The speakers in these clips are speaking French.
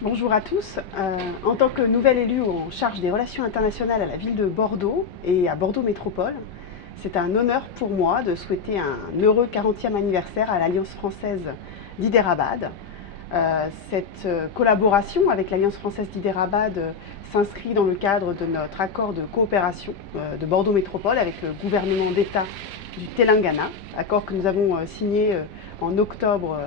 Bonjour à tous. En tant que nouvelle élue en charge des relations internationales à la ville de Bordeaux et à Bordeaux Métropole, c'est un honneur pour moi de souhaiter un heureux 40e anniversaire à l'Alliance française d'Hyderabad. Cette collaboration avec l'Alliance française d'Hyderabad s'inscrit dans le cadre de notre accord de coopération de Bordeaux Métropole avec le gouvernement d'État du Telangana, accord que nous avons signé en octobre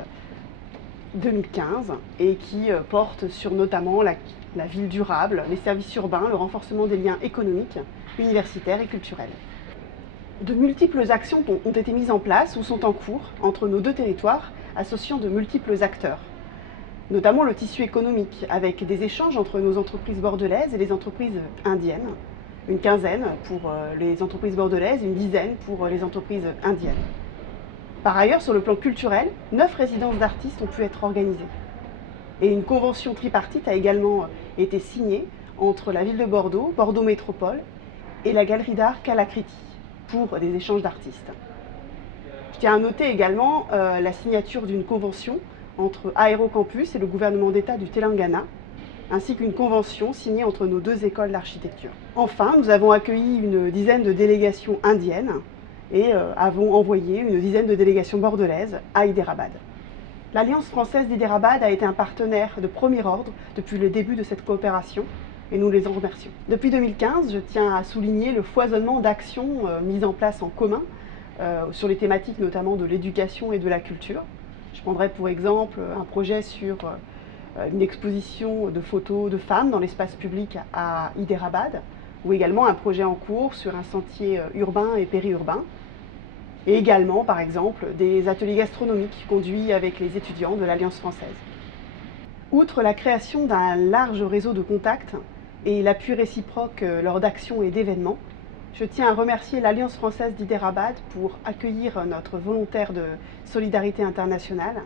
2015 et qui porte sur notamment la ville durable, les services urbains, le renforcement des liens économiques, universitaires et culturels. De multiples actions ont été mises en place ou sont en cours entre nos deux territoires, associant de multiples acteurs, notamment le tissu économique, avec des échanges entre nos entreprises bordelaises et les entreprises indiennes, une quinzaine pour les entreprises bordelaises, une dizaine pour les entreprises indiennes. Par ailleurs, sur le plan culturel, 9 résidences d'artistes ont pu être organisées. Et une convention tripartite a également été signée entre la ville de Bordeaux, Bordeaux Métropole et la galerie d'art Kalakriti pour des échanges d'artistes. Je tiens à noter également la signature d'une convention entre Aérocampus et le gouvernement d'État du Telangana, ainsi qu'une convention signée entre nos deux écoles d'architecture. Enfin, nous avons accueilli une dizaine de délégations indiennes et avons envoyé une dizaine de délégations bordelaises à Hyderabad. L'Alliance française d'Hyderabad a été un partenaire de premier ordre depuis le début de cette coopération et nous les en remercions. Depuis 2015, je tiens à souligner le foisonnement d'actions mises en place en commun sur les thématiques notamment de l'éducation et de la culture. Je prendrai pour exemple un projet sur une exposition de photos de femmes dans l'espace public à Hyderabad, ou également un projet en cours sur un sentier urbain et périurbain, et également, par exemple, des ateliers gastronomiques conduits avec les étudiants de l'Alliance française. Outre la création d'un large réseau de contacts et l'appui réciproque lors d'actions et d'événements, je tiens à remercier l'Alliance française d'Hyderabad pour accueillir notre volontaire de solidarité internationale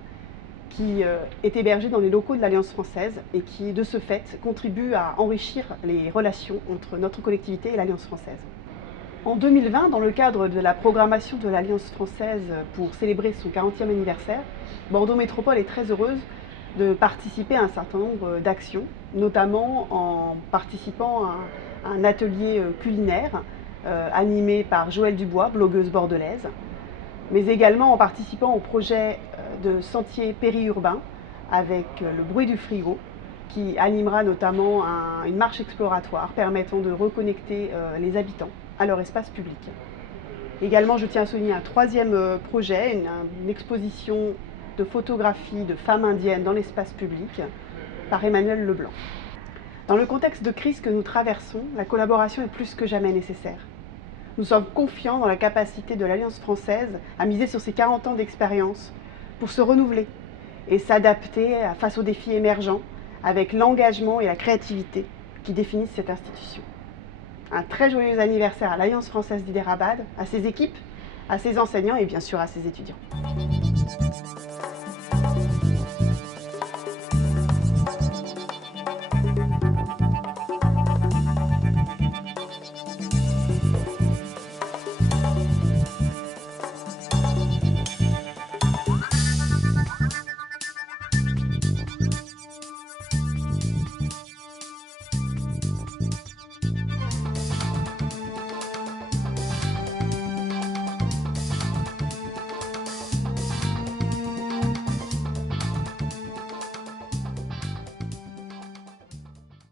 qui est hébergé dans les locaux de l'Alliance française et qui, de ce fait, contribue à enrichir les relations entre notre collectivité et l'Alliance française. En 2020, dans le cadre de la programmation de l'Alliance française pour célébrer son 40e anniversaire, Bordeaux Métropole est très heureuse de participer à un certain nombre d'actions, notamment en participant à un atelier culinaire animé par Joëlle Dubois, blogueuse bordelaise, mais également en participant au projet de sentier périurbain avec le bruit du frigo, qui animera notamment une marche exploratoire permettant de reconnecter les habitants à leur espace public. Également, je tiens à souligner un troisième projet, une exposition de photographie de femmes indiennes dans l'espace public par Emmanuel Leblanc. Dans le contexte de crise que nous traversons, la collaboration est plus que jamais nécessaire. Nous sommes confiants dans la capacité de l'Alliance française à miser sur ses 40 ans d'expérience pour se renouveler et s'adapter face aux défis émergents avec l'engagement et la créativité qui définissent cette institution. Un très joyeux anniversaire à l'Alliance française d'Hyderabad, à ses équipes, à ses enseignants et bien sûr à ses étudiants.